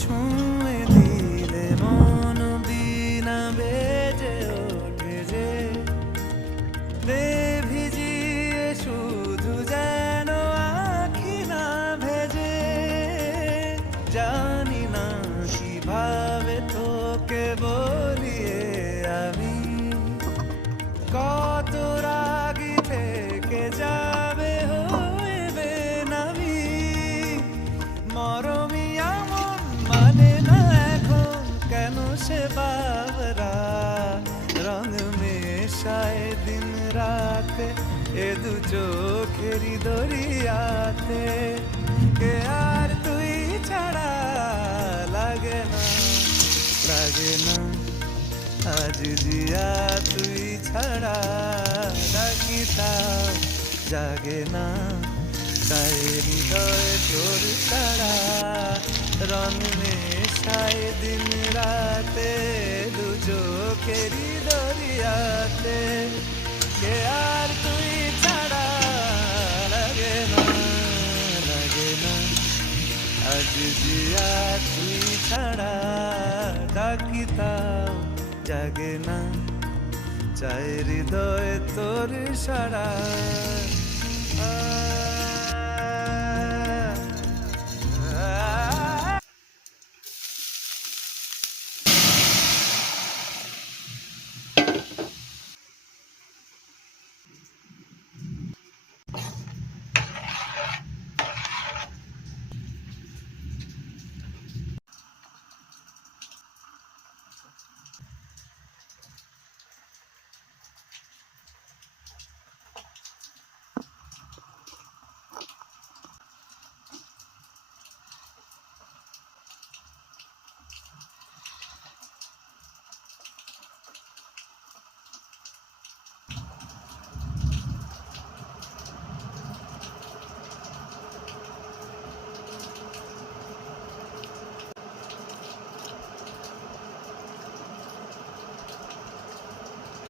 ছুঁয়ে দিলে মন বিনা বেজে ওঠে যে দে ভিজিয়ে শুধু যেন আখি না ভেজে জানি না কিভাবে তোকে বলিয়ে আমি কত রাগি থেকে যাবে হইবে নামি মরমি এমন মানে না এখন কেন সে বাবরা রং মেশায় দিন রাতে এ দু চোখেরই দরিয়াতে কে আর তুই ছাড়া লাগে না আজ জিয়া তুই ছাড়া ডাকিতাম জাগে না তাই হৃদয় তোর ছাড়া রং মেশায় দিন রাতে দু চোখেরই দরিয়াতে কে আর তুই ছাড়া লাগে না আজ জিয়া তুই ছাড়া ডাকিতাম জাগে না চাই হৃদয় তোর সারা